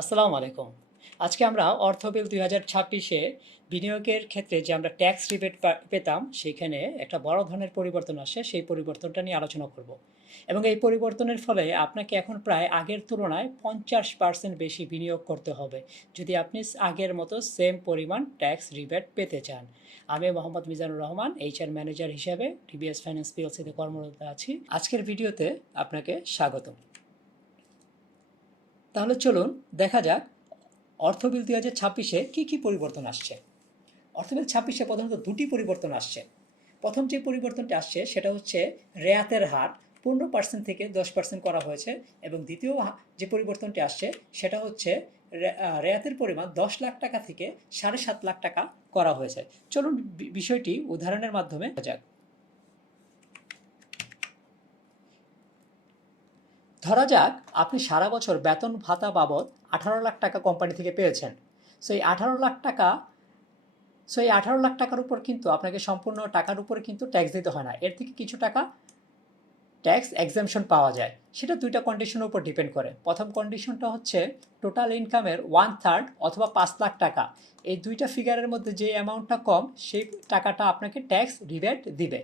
আসসালামু আলাইকুম। আজকে আমরা অর্থ বিল ২০২৬-এ বিনিয়োগের ক্ষেত্রে যে আমরা ট্যাক্স রিবেট পেতাম, সেখানে একটা বড় ধরনের পরিবর্তন আসে। সেই পরিবর্তনটা নিয়ে আলোচনা করব। এবং এই পরিবর্তনের ফলে আপনাকে এখন প্রায় আগের তুলনায় ৫০% বেশি বিনিয়োগ করতে হবে, যদি আপনি আগের মতো সেম পরিমাণ ট্যাক্স রিবেট পেতে চান। আমি মোহাম্মদ মিজানুর রহমান, এইচআর ম্যানেজার হিসেবে টিবিএস ফাইন্যান্স পিএলসিতে কর্মরত আছি। আজকের ভিডিওতে আপনাকে স্বাগতম। তাহলে চলুন দেখা যাক অর্থ বিল ২০২৬-এ কী কী পরিবর্তন আসছে। অর্থ বিল ২৬-এ প্রধানত দুটি পরিবর্তন আসছে। প্রথম যে পরিবর্তনটি আসছে সেটা হচ্ছে রেয়াতের হার ১৫% থেকে ১০% করা হয়েছে, এবং দ্বিতীয় যে পরিবর্তনটি আসছে সেটা হচ্ছে রেয়াতের পরিমাণ ১০ লাখ টাকা থেকে ৭.৫ লাখ টাকা করা হয়েছে। চলুন বিষয়টি উদাহরণের মাধ্যমে দেখা যাক। ধরা যাক আপনি সারা বছর বেতন ভাতা বাবদ ১৮ লাখ টাকা কোম্পানি থেকে পেয়েছেন। সো এই ১৮ লাখ টাকা সো এই ১৮ লাখ টাকার উপর কিন্তু আপনাকে সম্পূর্ণ টাকার উপরে কিন্তু ট্যাক্স দিতে হয় না, এর থেকে কিছু টাকা ট্যাক্স এক্সামশন পাওয়া যায়। সেটা দুইটা কন্ডিশনের উপর ডিপেন্ড করে। প্রথম কন্ডিশনটা হচ্ছে টোটাল ইনকামের 1/3 অথবা ৫ লাখ টাকা, এই দুইটা ফিগারের মধ্যে যে অ্যামাউন্টটা কম সেই টাকাটা আপনাকে ট্যাক্স রিবেট দিবে।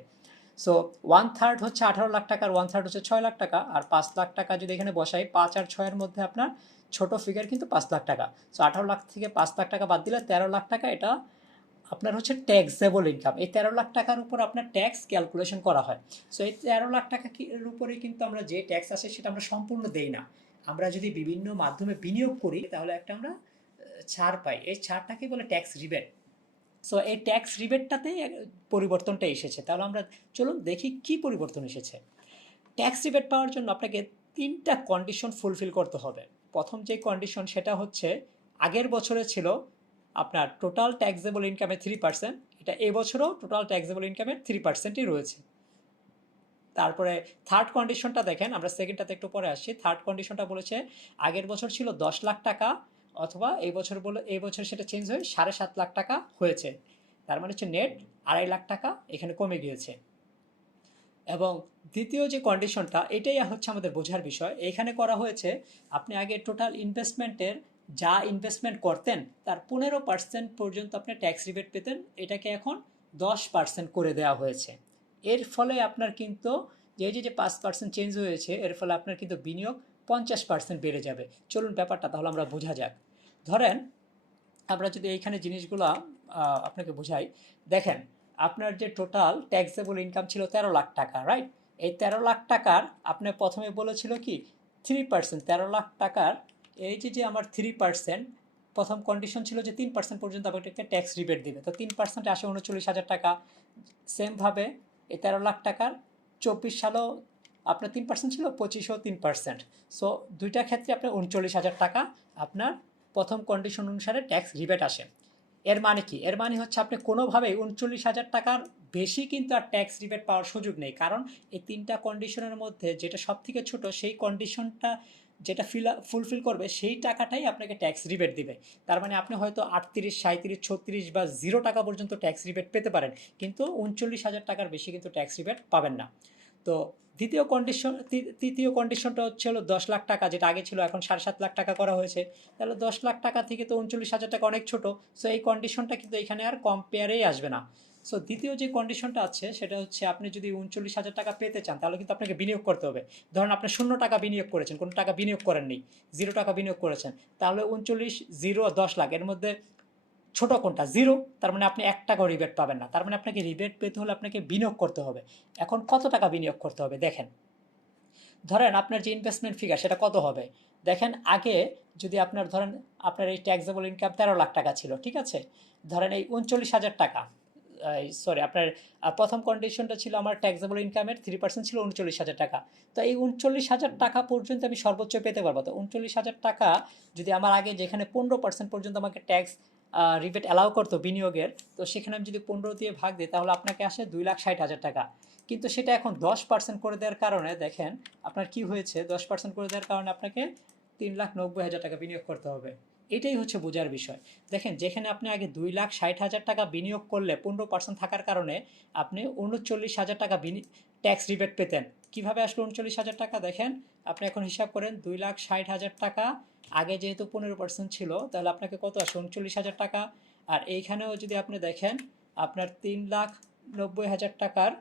সো 1/3 হচ্ছে ১৮ লাখ টাকা, আর 1/3 হচ্ছে ৬ লাখ টাকা, আর ৫ লাখ টাকা যদি এখানে বসাই, ৫ আর ৬-এর মধ্যে আপনার ছোট ফিগার কিন্তু ৫ লাখ টাকা। সো ১৮ লাখ থেকে ৫ লাখ টাকা বাদ দিলে ১৩ লাখ টাকা, এটা আপনার হচ্ছে ট্যাক্সেবল ইনকাম। এই ১৩ লাখ টাকার উপর আপনার ট্যাক্স ক্যালকুলেশন করা হয়। সো এই ১৩ লাখ টাকা এর উপরে কিন্তু আমরা যে ট্যাক্স আসে সেটা আমরা সম্পূর্ণ দেই না। আমরা যদি বিভিন্ন মাধ্যমে বিনিয়োগ করি তাহলে একটা আমরা ছাড় পাই, এই ছাড়টাকে বলে ট্যাক্স রিবেট। সো এই ট্যাক্স রিবেটটাতেই পরিবর্তনটা এসেছে। তাহলে আমরা চলুন দেখি কি পরিবর্তন এসেছে। ট্যাক্স রিবেট পাওয়ার জন্য আপনাকে তিনটা কন্ডিশন ফুলফিল করতে হবে। প্রথম যে কন্ডিশন সেটা হচ্ছে আগের বছরে ছিল আপনার টোটাল ট্যাক্সেবল ইনকামের 3%, এটা এবছরও টোটাল ট্যাক্সেবল ইনকামের 3%ই রয়েছে। তারপরে থার্ড কন্ডিশনটা দেখেন, আমরা সেকেন্ডটাতে একটু পরে আসছি। থার্ড কন্ডিশনটা বলেছে আগের বছর ছিল ১০ লাখ টাকা, অথবা এই বছর সেটা চেঞ্জ হয়ে ৭.৫ লাখ টাকা হয়েছে। তার মানে হচ্ছে নেট ২.৫ লাখ টাকা এখানে কমে গিয়েছে। এবং দ্বিতীয় যে কন্ডিশনটা, এটাই হচ্ছে আমাদের বোঝার বিষয়। এখানে করা হয়েছে আপনি আগে টোটাল ইনভেস্টমেন্টের যা ইনভেস্টমেন্ট করতেন তার ১৫% পর্যন্ত আপনি ট্যাক্স রিবেট পেতেন, এটাকে এখন ১০% করে দেওয়া হয়েছে। এর ফলে আপনার কিন্তু যে ৫% চেঞ্জ হয়েছে, এর ফলে আপনার কিন্তু বিনিয়োগ ৫০% বেড়ে যাবে। চলুন ব্যাপারটা তাহলে আমরা বোঝা যাক। ধরেন আমরা যদি এইখানে জিনিসগুলো আপনাকে বোঝাই, দেখেন আপনার যে টোটাল ট্যাক্সেবল ইনকাম ছিল ১৩ লাখ টাকা, রাইট? এই ১৩ লাখ টাকার আপনার প্রথমে বলেছিল কি 3%। ১৩ লাখ টাকার এই যে আমার 3%, প্রথম কন্ডিশন ছিল যে ৩% পর্যন্ত আপনাকে ট্যাক্স রিবেট দিবে। তো ৩% আসে ৩৯,০০০ টাকা। সেমভাবে এই ১৩ লাখ টাকার ২৪ সালেও আপনার ৩% ছিল, ২৫-ও ৩%। সো দুইটা ক্ষেত্রে আপনার ৩৯,০০০ টাকা আপনার প্রথম কন্ডিশন অনুসারে ট্যাক্স রিবেট আসে। এর মানে কি? এর মানে হচ্ছে আপনি কোনোভাবেই ৩৯,০০০ টাকার বেশি কিন্তু আর ট্যাক্স রিবেট পাওয়ার সুযোগ নেই, কারণ এই তিনটা কন্ডিশনের মধ্যে যেটা সব থেকে ছোট সেই কন্ডিশনটা যেটা ফুলফিল করবে সেই টাকাটাই আপনাকে ট্যাক্স রিবেট দিবে। তার মানে আপনি হয়তো ৩৮, ৩৭, ৩৬ বা 0 টাকা পর্যন্ত ট্যাক্স রিবেট পেতে পারেন, কিন্তু ৩৯,০০০ টাকার বেশি কিন্তু ট্যাক্স রিবেট পাবেন না। তো তৃতীয় কন্ডিশনটা হচ্ছে হলো ১০ লাখ টাকা, যেটা আগে ছিল এখন ৭.৫ লাখ টাকা করা হয়েছে। তাহলে ১০ লাখ টাকা থেকে তো ৩৯,০০০ টাকা অনেক ছোট। সো এই কন্ডিশনটা কিন্তু এখানে আর কম্পেয়ারেই আসবে না। সো দ্বিতীয় যে কন্ডিশনটা আছে সেটা হচ্ছে আপনি যদি ৩৯,০০০ টাকা পেতে চান তাহলে কিন্তু আপনাকে বিনিয়োগ করতে হবে। ধরেন আপনি ০ টাকা বিনিয়োগ করেছেন, কোনো টাকা বিনিয়োগ করেননি, ০ টাকা বিনিয়োগ করেছেন, তাহলে ৩৯, ০, ১০ লাখ এর মধ্যে ছোট কোনটা? 0। তার মানে আপনি ১ টাকাও রিবেট পাবেন না। তার মানে আপনাকে রিবেট পেতে হলে আপনাকে বিনিয়োগ করতে হবে। এখন কত টাকা বিনিয়োগ করতে হবে দেখেন। ধরেন আপনার যে ইনভেস্টমেন্ট ফিগার সেটা কত হবে? দেখেন আগে যদি আপনার ধরেন আপনার এই ট্যাক্সেবল ইনকাম ১৩ লাখ টাকা ছিল, ঠিক আছে? ধরেন এই ৩৯,০০০ টাকা, সরি আপনার প্রথম কন্ডিশনটা ছিল আমার ট্যাক্সেবল ইনকামের 3% ছিল ৩৯,০০০ টাকা। তো এই ৩৯,০০০ টাকা পর্যন্ত আমি সর্বোচ্চ পেতে পারবো। তো ৩৯,০০০ টাকা যদি আমার আগে যেখানে ১৫% পর্যন্ত আমাকে ট্যাক্স রিবেট অ্যালাউ করতো বিনিয়োগের, তো সেখানে আমি যদি ১৫ দিয়ে ভাগ দিই তাহলে আপনাকে আসে ২,৬০,০০০ টাকা। কিন্তু সেটা এখন 10% করে দেওয়ার কারণে দেখেন আপনার কি হয়েছে, 10% করে দেওয়ার কারণে আপনাকে 3,90,000 টাকা বিনিয়োগ করতে হবে। এটাই হচ্ছে বোঝার বিষয়। দেখেন, যেখানে আপনি আগে 2,60,000 টাকা বিনিয়োগ করলে 15% থাকার কারণে আপনি 39,000 টাকা ট্যাক্স রিবেট পেতেন। কিভাবে আসলো 39,000 টাকা? দেখেন, আপনি এখন হিসাব করেন 2,60,000 টাকা আগে যেহেতু 15% ছিল, তাহলে আপনাকে কত আসে? 39,000 টাকা। আর এইখানেও যদি আপনি দেখেন, আপনার 3,90,000 টাকার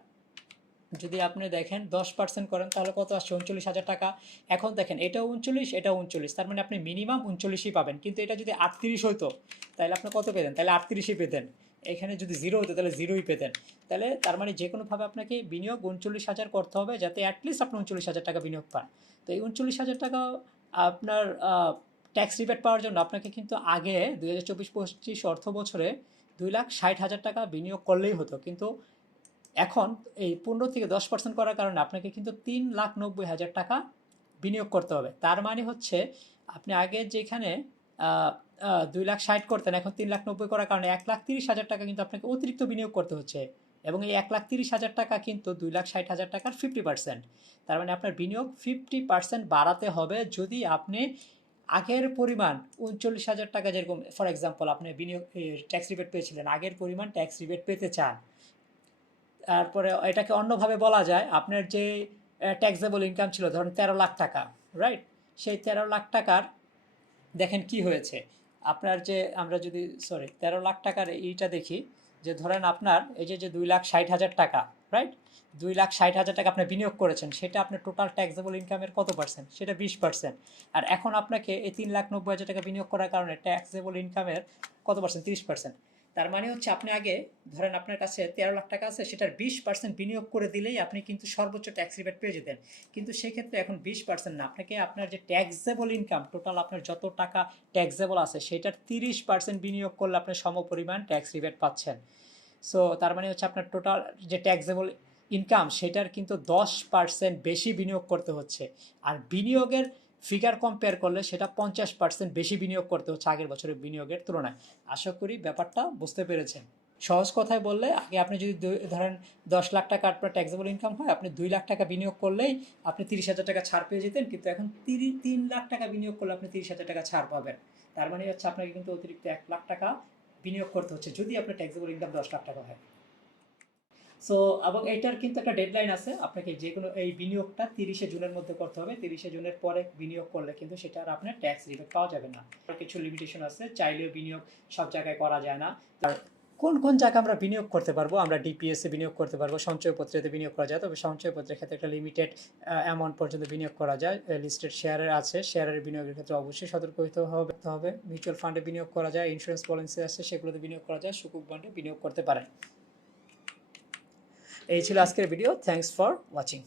যদি আপনি দেখেন 10% করেন তাহলে কত আসছে? 39,000 টাকা। এখন দেখেন, এটাও 39, এটাও 39, তার মানে আপনি মিনিমাম 39ই পাবেন। কিন্তু এটা যদি 38 হতো তাহলে আপনি কত পেতেন? তাহলে 38ই পেতেন। এখানে যদি 0 হতো তাহলে 0ই পেতেন। তাহলে তার মানে যে কোনোভাবে আপনাকে বিনিয়োগ 39,000 করতে হবে, যাতে অ্যাটলিস্ট আপনি 39,000 টাকা বিনিয়োগ পান। তো এই 39,000 টাকা আপনার ট্যাক্স রিবেট পাওয়ার জন্য আপনাকে কিন্তু আগে 2024-25 অর্থ বছরে 2,60,000 টাকা বিনিয়োগ করলেই হতো। কিন্তু এখন এই 15 থেকে 10% করার কারণে আপনাকে কিন্তু 3,90,000 টাকা বিনিয়োগ করতে হবে। তার মানে হচ্ছে আপনি আগে যেখানে 2,60,000 করতেন, এখন 3,90,000 করার কারণে 1,30,000 টাকা কিন্তু আপনাকে অতিরিক্ত বিনিয়োগ করতে হচ্ছে। এবং এই 1,30,000 টাকা কিন্তু 2,60,000 টাকার 50%। তার মানে আপনার বিনিয়োগ 50% বাড়াতে হবে যদি আপনি আগের পরিমাণ 39,000 টাকা, যেরকম ফর এক্সাম্পল আপনি বিনিয়োগ ট্যাক্স রিবেট পেয়েছিলেন, আগের পরিমাণ ট্যাক্স রিবেট পেতে চান। তারপরে এটাকে অন্যভাবে বলা যায়, আপনার যে ট্যাক্সেবল ইনকাম ছিল ধরুন 13 লাখ টাকা, রাইট? সেই 13 লাখ টাকার দেখেন কি হয়েছে আপনার, যে আমরা যদি 13 লাখ টাকার এইটা দেখি, যে ধরেন আপনার এই যে 2,60,000 টাকা, রাইট? 2,60,000 টাকা আপনি বিনিয়োগ করেছেন, সেটা আপনার টোটাল ট্যাক্সেবল ইনকামের কত পার্সেন্ট? সেটা 20%। আর এখন আপনাকে এই 3,90,000 টাকা বিনিয়োগ করার কারণে ট্যাক্সেবল ইনকামের কত পার্সেন্ট? 30%। তার মানে হচ্ছে আপনি আগে ধরেন আপনার কাছে 13 লাখ টাকা আছে, সেটার 20% বিনিয়োগ করে দিলেই আপনি কিন্তু সর্বোচ্চ ট্যাক্স রিবেট পেয়ে যেতেন। কিন্তু সেক্ষেত্রে এখন 20% না, আপনাকে আপনার যে ট্যাক্সেবল ইনকাম, টোটাল আপনার যত টাকা ট্যাক্সেবল আছে সেটার 30% বিনিয়োগ করলে আপনি সমপরিমাণ ট্যাক্স রিবেট পাচ্ছেন। সো তার মানে হচ্ছে আপনার টোটাল যে ট্যাক্সেবল ইনকাম সেটার কিন্তু 10% বেশি বিনিয়োগ করতে হচ্ছে। আর বিনিয়োগের ফিগার কম্পেয়ার করলে সেটা 50% বেশি বিনিয়োগ করতে হচ্ছে আগের বছরের বিনিয়োগের তুলনায়। আশা করি ব্যাপারটা বুঝতে পেরেছেন। সহজ কথায় বললে, আগে আপনি যদি ধরেন 10 লাখ টাকা আপনার ট্যাক্সেবল ইনকাম হয়, আপনি 2 লাখ টাকা বিনিয়োগ করলেই আপনি 30,000 টাকা ছাড় পেয়ে যেতেন। কিন্তু এখন 3 লাখ টাকা বিনিয়োগ করলে আপনি 30,000 টাকা ছাড় পাবেন। তার মানে হচ্ছে আপনাকে কিন্তু অতিরিক্ত 1 লাখ টাকা বিনিয়োগ করতে হচ্ছে যদি আপনার ট্যাক্সেবল ইনকাম 10 লাখ টাকা হয়। সো এবং এইটার কিন্তু একটা ডেডলাইন আছে, আপনাকে যে কোনো এই বিনিয়োগটা 30শে জুনের মধ্যে করতে হবে। 30শে জুনের পরে বিনিয়োগ করলে কিন্তু সেটা আর আপনার ট্যাক্স রিবেট পাওয়া যাবে না। আর কিছু লিমিটেশন আছে, চাইলেও বিনিয়োগ সব জায়গায় করা যায় না। আর কোন কোন জায়গায় আমরা বিনিয়োগ করতে পারবো? আমরা ডিপিএসে বিনিয়োগ করতে পারবো, সঞ্চয়পত্রেতে বিনিয়োগ করা যায়, তবে সঞ্চয়পত্রের ক্ষেত্রে একটা লিমিটেড অ্যামাউন্ট পর্যন্ত বিনিয়োগ করা যায়। লিস্টেড শেয়ারের আছে, শেয়ারের বিনিয়োগের ক্ষেত্রে অবশ্যই সতর্ক হতে হবে। মিউচুয়াল ফান্ডে বিনিয়োগ করা যায়, ইন্স্যুরেন্স পলিসি আছে সেগুলোতে বিনিয়োগ করা যায়, সুকুক বন্ডে বিনিয়োগ করতে পারেন। এই ছিল আজকের ভিডিও। Thanks for watching.